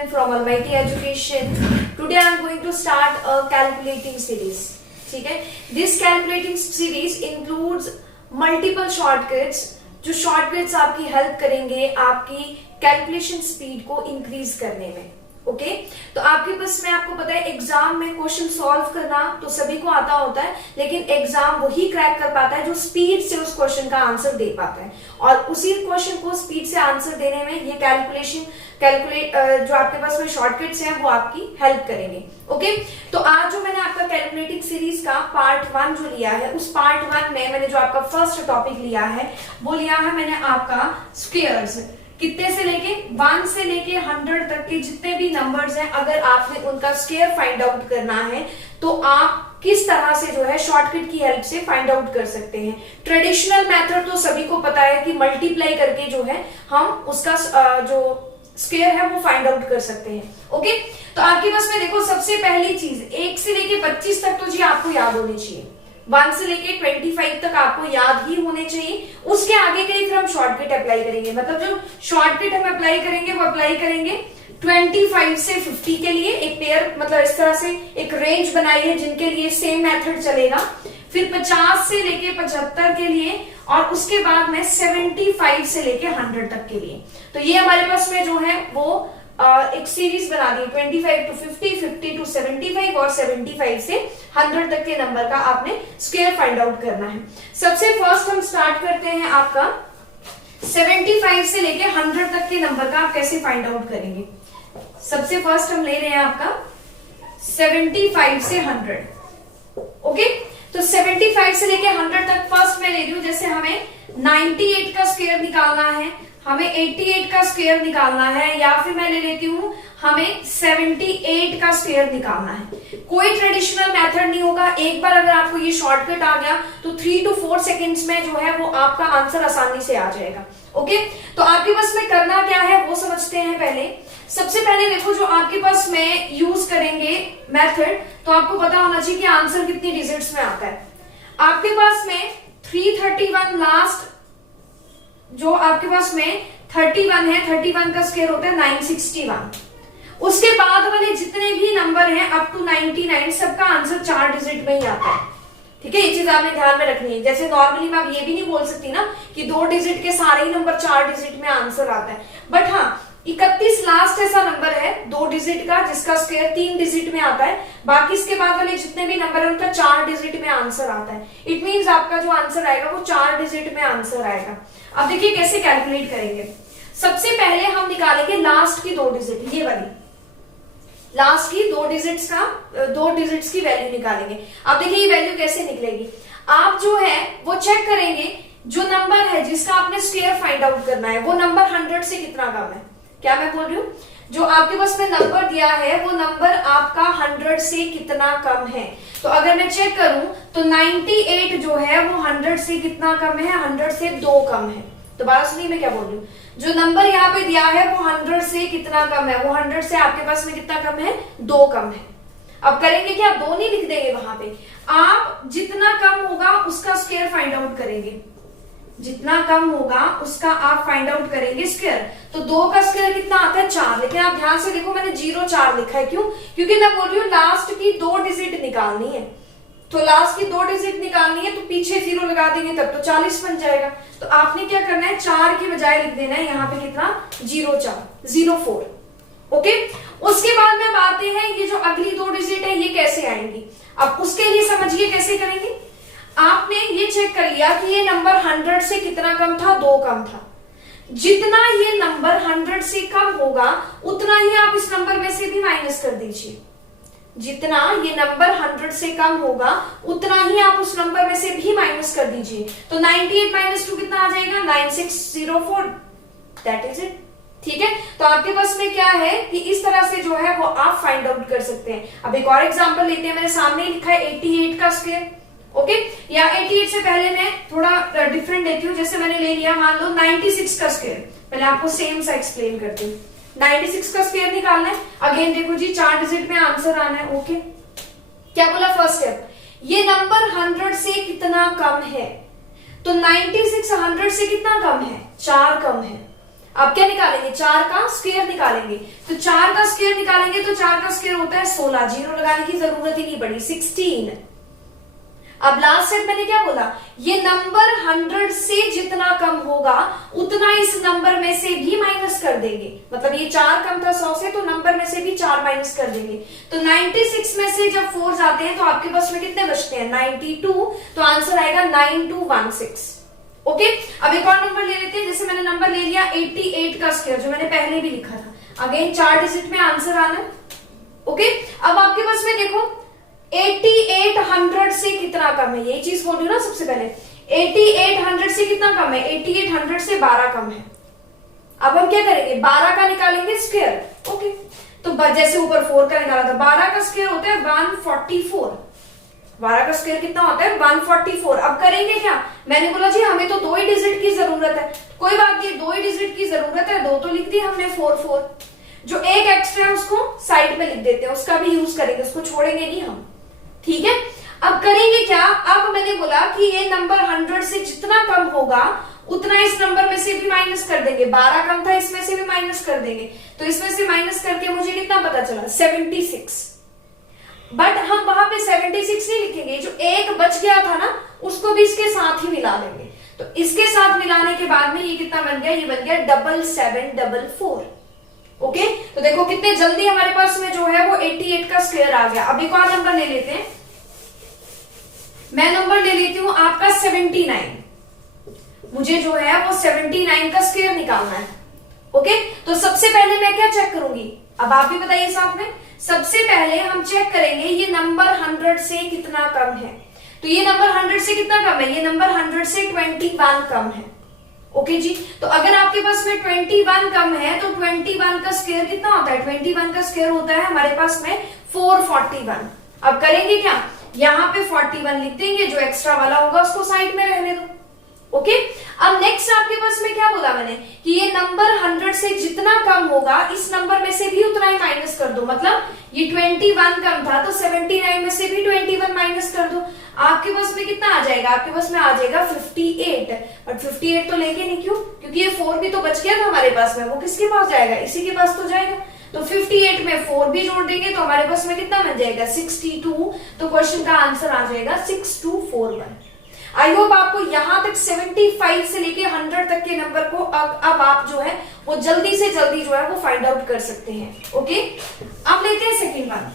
student from Almighty Education. Today I am going to start a calculating series. ठीक है, this calculating series includes multiple shortcuts जो shortcuts आपकी help करेंगे आपकी calculation speed को increase करने में. ओके तो आपके पास में आपको पता है एग्जाम में क्वेश्चन सॉल्व करना तो सभी को आता होता है, लेकिन एग्जाम वही क्रैक कर पाता है जो स्पीड से उस क्वेश्चन का आंसर दे पाता है. और उसी क्वेश्चन को स्पीड से आंसर देने में ये कैलकुलेट जो आपके पास में शॉर्टकट्स हैं वो आपकी हेल्प करेंगे. ओके तो आज जो मैंने आपका कैलकुलेटिंग सीरीज का पार्ट 1 जो लिया है, उस पार्ट 1 में मैंने जो आपका फर्स्ट टॉपिक लिया है वो लिया है मैंने आपका स्क्वेयर्स. कितने से लेके 1 से लेके 100 तक के जितने भी नंबर्स हैं, अगर आपने उनका स्क्वायर फाइंड आउट करना है तो आप किस तरह से जो है शॉर्टकट की हेल्प से फाइंड आउट कर सकते हैं. ट्रेडिशनल मेथड तो सभी को पता है कि मल्टीप्लाई करके जो है हम उसका जो स्क्वायर है वो फाइंड आउट कर सकते हैं. ओके तो आपके पास में देखो सबसे पहली चीज 1 से लेके 25 तक तो जी आपको याद होनी चाहिए. 1 से लेके 25 तक आपको याद ही होने चाहिए. उसके आगे के लिए फिर हम शॉर्टकट अप्लाई करेंगे. मतलब जो शॉर्टकट हम अप्लाई करेंगे वो अप्लाई करेंगे 25 से 50 के लिए. एक पेयर मतलब इस तरह से एक रेंज बनाई है जिनके लिए सेम मेथड चलेगा. फिर 50 से लेके 75 के लिए और उसके बाद में 75 से लेके 100 तक के लिए. तो ये हमारे पास में जो है वो एक सीरीज बना दी 25 to 50, 50 to 75 और 75 से 100 तक के नंबर का आपने स्क्वायर फाइंड आउट करना है. सबसे फर्स्ट हम स्टार्ट करते हैं आपका 75 से लेके 100 तक के नंबर का आप कैसे फाइंड आउट करेंगे. सबसे फर्स्ट हम ले रहे हैं आपका 75 से 100. ओके तो 75 से लेके 100 तक फर्स्ट मैं ले रही हूं. जैसे हमें 98 का स्क्वायर निकालना है, हमें 88 का स्क्वायर निकालना है, या फिर मैं ले लेती हूं हमें 78 का स्क्वायर निकालना है. कोई ट्रेडिशनल मेथड नहीं होगा. एक बार अगर आपको ये शॉर्टकट आ गया तो 3 to 4 सेकेंड्स में जो है वो आपका आंसर आसानी से आ जाएगा. ओके तो आपके पास में करना क्या है वो समझते हैं. पहले सबसे पहले देखो जो आपके पास में यूज करेंगे मेथड, तो आपको पता होना चाहिए कि आंसर कितनी डिजिट्स में आता है. आपके पास में 331 लास्ट जो आपके पास में 31 है, 31 का स्क्वायर होता है 961. उसके बाद वाले जितने भी नंबर हैं अप टू 99 सबका आंसर 4 डिजिट में ही आता है. ठीक है, ये चीज आपने ध्यान में रखनी है. जैसे नॉर्मली मैं अब ये भी नहीं बोल सकती ना कि 2 डिजिट के सारे ही नंबर 4 डिजिट में आंसर आता है. बट हाँ 31 लास्ट ऐसा नंबर है 2 डिजिट का जिसका स्क्वायर 3 डिजिट में आता है. बाकी इसके बाद वाले जितने भी नंबर है उनका 4 डिजिट में आंसर आता है. इट मींस आपका जो आंसर आएगा वो 4 डिजिट में आंसर आएगा. अब देखिए कैसे कैलकुलेट करेंगे. सबसे पहले हम निकालेंगे लास्ट की 2 डिजिट, ये वाली लास्ट की 2 डिजिट्स की वैल्यू निकालेंगे. अब देखिए ये वैल्यू कैसे निकलेगी. आप जो है वो चेक करेंगे जो नंबर है जिसका आपने स्क्वायर फाइंड आउट करना है वो नंबर 100 से कितना कम है. क्या मैं बोल रही हूँ, जो आपके पास में नंबर दिया है वो नंबर आपका 100 से कितना कम है. तो अगर मैं चेक करूं तो 98 जो है वो 100 से कितना कम है, 100 से 2 कम है. तो बात सुनिए मैं क्या बोल रही हूँ. जो नंबर यहाँ पे दिया है वो 100 से कितना कम है, वो 100 से आपके पास में कितना कम है, 2 कम है. अब करेंगे क्या, 2 नहीं लिख देंगे वहां पे. आप जितना कम होगा उसका स्क्वायर फाइंड आउट करेंगे. जितना कम होगा उसका आप फाइंड आउट करेंगे स्क्वायर. तो 2 का स्क्वायर कितना आता है 4. लेकिन आप ध्यान से देखो मैंने 0-4 लिखा है. क्यों, क्योंकि मैं बोल रही हूँ लास्ट की 2 डिजिट निकालनी है. तो लास्ट की 2 डिजिट निकालनी है तो पीछे 0 लगा देंगे तब तो 40 बन जाएगा. तो आपने क्या करना है 4 के बजाय लिख देना है यहाँ पे कितना 04. ओके उसके बाद में आते हैं ये जो अगली 2 डिजिट है ये कैसे आएंगी. अब उसके लिए समझिए कैसे करेंगे. आपने ये चेक कर लिया कि ये नंबर 100 से कितना कम था, 2 कम था. जितना ये नंबर 100 से कम होगा उतना ही आप इस नंबर में से भी माइनस कर दीजिए. जितना ये नंबर 100 से कम होगा उतना ही आप उस नंबर में से भी माइनस कर दीजिए. तो 98 - 2 कितना आ जाएगा 9604. That is it. ठीक है, तो आपके पास में क्या है कि इस तरह से जो है वो आप फाइंड आउट कर सकते हैं. अब एक और एग्जांपल लेते हैं. मेरे सामने लिखा है 88 का स्क्वायर. ओके या 88 से पहले मैं थोड़ा डिफरेंट देती हूँ. जैसे मैंने ले लिया मान लो 96 का स्क्वायर. पहले आपको सेम सा एक्सप्लेन करती हूँ. 96 का स्क्वायर निकालना है. अगेन देखो जी 4 डिजिट में आंसर आना है. ओके क्या बोला फर्स्ट स्टेप, ये नंबर 100 से कितना कम है. तो 96 100 से कितना कम है, 4 कम है. आप क्या निकालेंगे, 4 का स्क्वायर निकालेंगे। तो 4 का स्क्वायर निकालेंगे तो 4 का स्क्वायर होता है 16, जीरो लगाने की जरूरत ही नहीं पड़ी, 16। अब लास्ट स्टेप मैंने क्या बोला, ये नंबर 100 से जितना कम होगा उतना इस नंबर में से भी माइनस कर देंगे। मतलब ये 4 कम था 100 से, तो नंबर में से भी 4 माइनस कर देंगे। तो 96 में से जब 4 जाते हैं तो आपके पास में कितने बचते हैं, 92। तो आंसर आएगा 9216। ओके, अब एक और नंबर ले लेते हैं। जैसे मैंने नंबर ले लिया 88 का स्क्वायर, जो मैंने पहले भी लिखा था। अगेन 4 डिजिट में आंसर आना। ओके, अब आपके पास में देखो 8800 से कितना कम है, यही चीज बोल रही हूँ ना सबसे पहले। 8800 से कितना कम है, 8800 से 12 कम है। अब हम क्या करेंगे, 12 का निकालेंगे स्क्वायर। ओके, तो जैसे ऊपर 4 का निकाला था, 12 का स्क्वायर होता है 144। 12 का स्क्वायर कितना होता है, 144। अब करेंगे क्या, मैंने बोला जी हमें तो 2 ही डिजिट की जरूरत है। कोई बात नहीं, 2 ही डिजिट की जरूरत है, 2 तो लिख दी हमने, 4 जो एक एक्स्ट्रा है उसको साइड में लिख देते हैं, उसका भी यूज करेंगे, उसको छोड़ेंगे नहीं हम। ठीक है, अब करेंगे क्या, अब मैंने बोला कि ये नंबर 100 से जितना कम होगा उतना इस नंबर में से भी माइनस कर देंगे। 12 कम था, इसमें से भी माइनस कर देंगे। तो इसमें से माइनस करके मुझे कितना पता चला, 76। बट हम वहां पे 76 नहीं लिखेंगे, जो एक बच गया था ना उसको भी इसके साथ ही मिला लेंगे। तो इसके साथ मिलाने के बाद में ये कितना बन गया, ये बन गया 7744। ओके, तो देखो कितने जल्दी हमारे पास में जो है वो 88 का स्क्वायर आ गया। अब एक और नंबर ले लेते हैं, मैं नंबर ले लेती हूं आपका 79। मुझे जो है वो 79 का स्क्वायर निकालना है। ओके, तो सबसे पहले मैं क्या चेक करूंगी, अब आप भी बताइए साथ में। सबसे पहले हम चेक करेंगे ये नंबर 100 से कितना कम है। तो ये नंबर 100 से कितना कम है, ये नंबर 100 से 21 कम है। ओके जी, तो अगर आपके पास में 21 कम है तो 21 का स्क्वायर कितना होता है, 21 का स्क्वायर होता है हमारे पास में 441। अब करेंगे क्या, यहाँ पे 41 लिख देंगे, जो एक्स्ट्रा वाला होगा उसको साइड में रहने दो। ओके, अब नेक्स्ट आपके पास में क्या बोला मैंने कि ये नंबर 100 से जितना कम होगा इस नंबर में से भी उतना ही माइनस कर दो। मतलब ये 21 कम था तो 79 में से भी 21 माइनस कर दो। आपके पास में कितना आ जाएगा, आपके पास में आ जाएगा 58। बट 58 तो लेंगे नहीं, क्यों, क्योंकि ये 4 भी तो बच गया था हमारे पास में, वो किसके पास जाएगा, इसी के पास तो जाएगा। तो 58 में 4 भी जोड़ देंगे तो हमारे पास में कितना बन जाएगा, 62। तो क्वेश्चन का आंसर आ जाएगा 6241। आई होप आपको यहां तक 75 से लेके 100 तक के नंबर को अब आप जो है वो जल्दी से जल्दी जो है वो फाइंड आउट कर सकते हैं। ओके, अब लेते हैं सेकंड वन।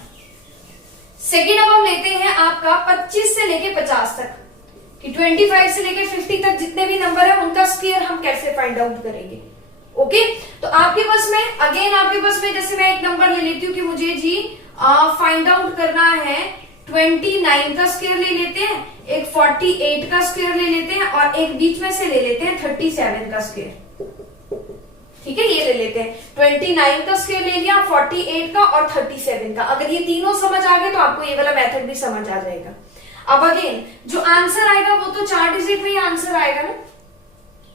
सेकंड अब हम लेते हैं आपका 25 से लेके 50 तक, कि 25 से लेके 50 तक जितने भी नंबर है उनका स्क्वायर हम कैसे फाइंड आउट करेंगे। ओके, तो आपके पास में अगेन आपके पास में जैसे मैं एक नंबर ले लेती हूँ कि मुझे जी फाइंड आउट करना है 29 का स्क्वायर ले लेते हैं, एक 48 का स्क्वायर ले लेते हैं और एक बीच में से ले लेते हैं 37 का स्क्वायर। ठीक है, ये ले लेते हैं, 29 का स्क्वायर ले लिया, 48 का और 37 का। अगर ये तीनों समझ आ गए तो आपको ये वाला मेथड भी समझ आ जाएगा। अब अगेन जो आंसर आएगा वो तो 4 डिजिट में ही आंसर आएगा ना।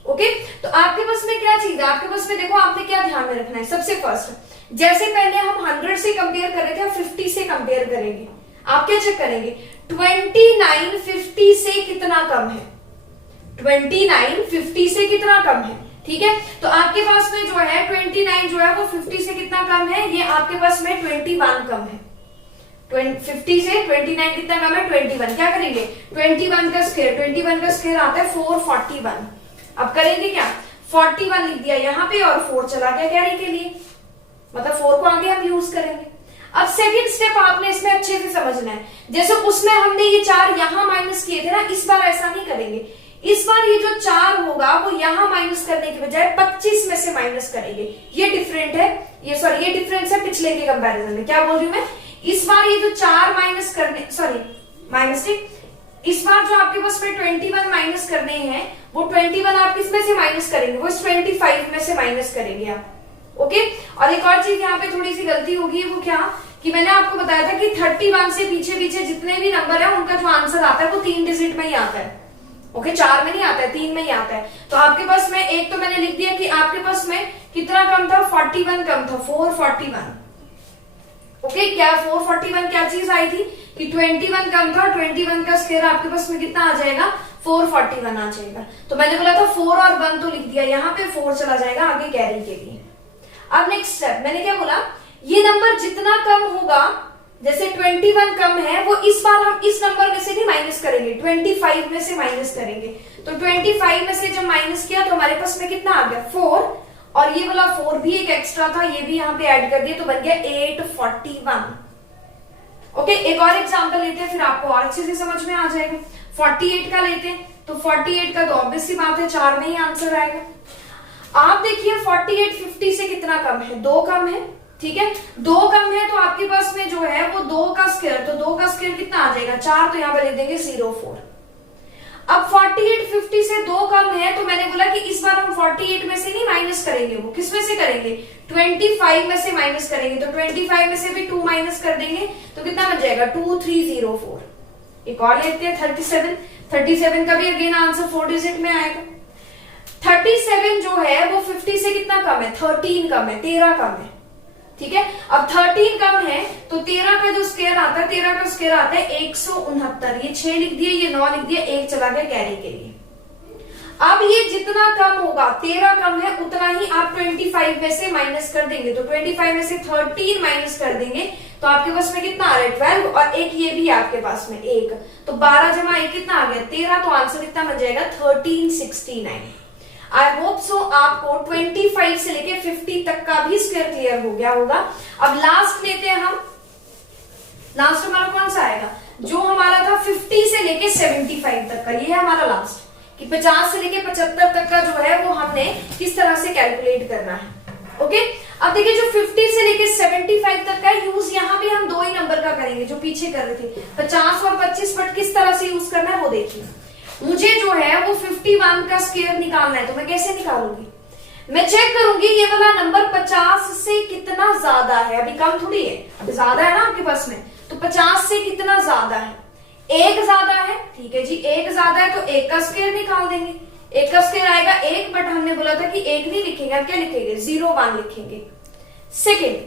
ओके, तो आपके पास में क्या चीज है, आपके पास में देखो आपने क्या ध्यान में रखना है। सबसे फर्स्ट जैसे पहले हम 100 से कंपेयर कर रहे थे, 50 से कंपेयर करेंगे। आप क्या चेक करेंगे, 29 50 से कितना कम है, 29 50 से कितना कम है। ठीक है, तो आपके पास में जो है 29 जो है वो 50 से कितना कम है, ये आपके पास में 21 कम है। 50 से 29 कितना कम है, 21। क्या करेंगे, 21 का स्क्वायर, 21 का स्क्वायर आता है 441। अब करेंगे क्या, 41 लिख दिया यहाँ पे और 4 चला गया कैरी के लिए, मतलब 4 को आगे हम यूज करेंगे। अब सेकंड स्टेप आपने इसमें अच्छे से समझना है। जैसे उसमें हमने ये 4 यहां माइनस किए थे ना, इस बार ऐसा नहीं करेंगे। इस बार ये जो 4 होगा वो यहां माइनस करने के बजाय 25 में से माइनस करेंगे। ये डिफरेंट है, ये डिफरेंस है पिछले के कंपैरिजन में। क्या बोल रही हूं मैं, इस बार ये जो 4 माइनस करने, माइनस नहीं, इस बार जो आपके पास में 21 माइनस करने हैं वो 21 आप किसमें से माइनस करेंगे, वो 25 में से माइनस करेंगे आप। ओके, और एक और चीज यहाँ पे थोड़ी सी गलती होगी, वो क्या कि मैंने आपको बताया था कि 31 से पीछे पीछे जितने भी नंबर है उनका जो आंसर आता है वो 3 डिजिट में ही आता है। ओके, 4 में नहीं आता है, 3 में ही आता है। तो आपके पास में एक तो मैंने लिख दिया कि आपके पास में कितना कम था, 41 कम था, 441। ओके क्या 441 क्या चीज आई थी कि 21 कम था, 21 का स्क्वायर आपके पास में कितना आ जाएगा 441 आ जाएगा। तो मैंने बोला था 4 और 1 तो लिख दिया, यहाँ पे 4 चला जाएगा आगे कैरी के लिए। अब नेक्स्ट स्टेप मैंने क्या बोला, ये नंबर जितना कम होगा, जैसे 21 कम है, वो इस बार हम इस नंबर में से भी माइनस करेंगे, 25 में से माइनस करेंगे। तो 25 में से जब माइनस किया तो हमारे पास में कितना आ गया 4, और ये वाला 4 भी एक एक्स्ट्रा था, ये भी यहाँ पे ऐड कर दिया तो बन गया 841। ओके एक और एग्जांपल लेते हैं, फिर आपको और अच्छे से समझ में आ जाएगा। 48 का लेते हैं, तो 48 का तो ऑब्वियस सी बात है 4 में ही आंसर आएगा। आप देखिए 48 50 से कितना कम है, 2 कम है, ठीक है 2 कम है, तो आपके पास में जो है वो 2 का स्क्वायर, तो 2 का स्क्वायर कितना आ जाएगा 4, तो यहाँ पे लिख देंगे 04। अब 48 50 से 2 कम है, तो मैंने बोला कि इस बार हम 48 में से नहीं माइनस करेंगे, वो किस में से करेंगे 25 में से माइनस करेंगे। तो 25 में से भी 2 माइनस कर देंगे तो कितना बन जाएगा 2304। एक और लेते हैं 37 का भी अगेन आंसर 4 डिजिट में आएगा। 37 जो है वो 50 से कितना कम है 13 कम है, 13 कम है, ठीक है। अब 13 कम है तो 13 का जो स्क्वायर आता है, 13 का स्क्वायर आता है 169। ये 6 लिख दिए, ये 9 लिख दिया, 1 चला गया कैरी के लिए। अब ये जितना कम होगा 13 कम है, उतना ही आप 25 में से माइनस कर देंगे। तो 25 में से 13 माइनस कर देंगे तो आपके पास में कितना आ रहा है 12, और एक ये भी आपके पास में 1, तो 12 जमा 1 कितना आ गया 13, तो आंसर कितना बन जाएगा 1369। आई होप सो आपको 25 से लेके 50 तक का भी स्क्वायर क्लियर हो गया होगा। अब लास्ट लेते हैं हम, लास्ट हमारा कौन सा आएगा, जो हमारा था 50 से लेके 75 तक का, ये है हमारा लास्ट, कि 50 से लेके 75 तक का जो है वो हमने किस तरह से कैलकुलेट करना है। ओके अब देखिए जो 50 से लेके 75 तक का यूज यहाँ भी हम 2 ही नंबर का करेंगे जो पीछे कर रहे थे 50 और 25, बट किस तरह से यूज करना है वो देखिए। मुझे जो है वो 51 का स्क्वायर निकालना है, तो मैं कैसे निकालूंगी, मैं चेक करूंगी ये वाला नंबर 50 से कितना ज्यादा है, अभी कम थोड़ी है, अभी ज्यादा है ना आपके पास में, तो 50 से कितना ज्यादा है, 1 ज्यादा है, ठीक है जी 1 ज्यादा है, तो 1 का स्क्वायर निकाल देंगे। 1 का स्क्वायर आएगा 1, बट हमने बोला था कि 1 नहीं लिखेंगे, आप क्या लिखेंगे 01 लिखेंगे। सेकेंड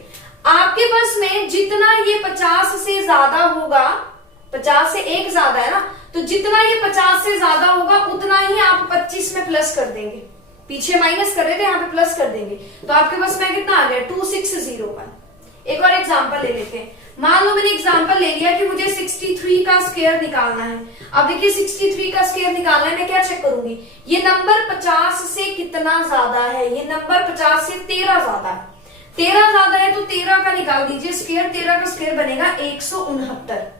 आपके पास में जितना ये 50 से ज्यादा होगा, 50 से 1 ज्यादा है ना, तो जितना ये 50 से ज्यादा होगा उतना ही आप 25 में प्लस कर देंगे, पीछे माइनस कर रहे थे यहाँ पे प्लस कर देंगे, तो आपके पास में कितना आ गया 2601। एक और एग्जांपल ले लेते हैं, मान लो मैंने एग्जांपल ले लिया कि मुझे 63 का स्क्वायर निकालना है। अब देखिए 63 का स्क्वायर निकालना है, मैं क्या चेक करूंगी, ये नंबर 50 से कितना ज्यादा है, ये नंबर 50 से 13 ज्यादा है, 13 ज्यादा है तो 13 का निकाल दीजिए स्क्वायर, 13 का स्क्वायर बनेगा 169।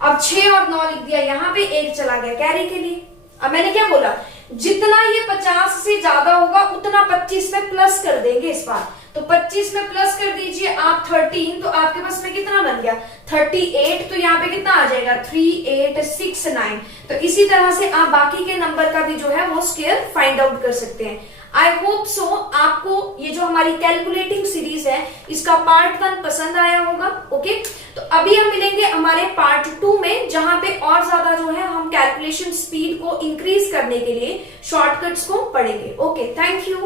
अब 6 और 9 लिख दिया, यहाँ पे 1 चला गया कैरी के लिए। अब मैंने क्या बोला, जितना ये 50 से ज्यादा होगा उतना 25 में प्लस कर देंगे इस बार, तो 25 में प्लस कर दीजिए आप 13, तो आपके पास में कितना बन गया 38, तो यहाँ पे कितना आ जाएगा 3869। तो इसी तरह से आप बाकी के नंबर का भी जो है वो स्क्वायर फाइंड आउट कर सकते हैं। आई होप सो आपको ये जो हमारी कैलकुलेटिंग सीरीज है इसका पार्ट 1 पसंद आया होगा। ओके तो अभी हम मिलेंगे हमारे पार्ट 2 में, जहां पे और ज्यादा जो है हम कैलकुलेशन स्पीड को इंक्रीज करने के लिए शॉर्टकट्स को पढ़ेंगे। Okay thank you.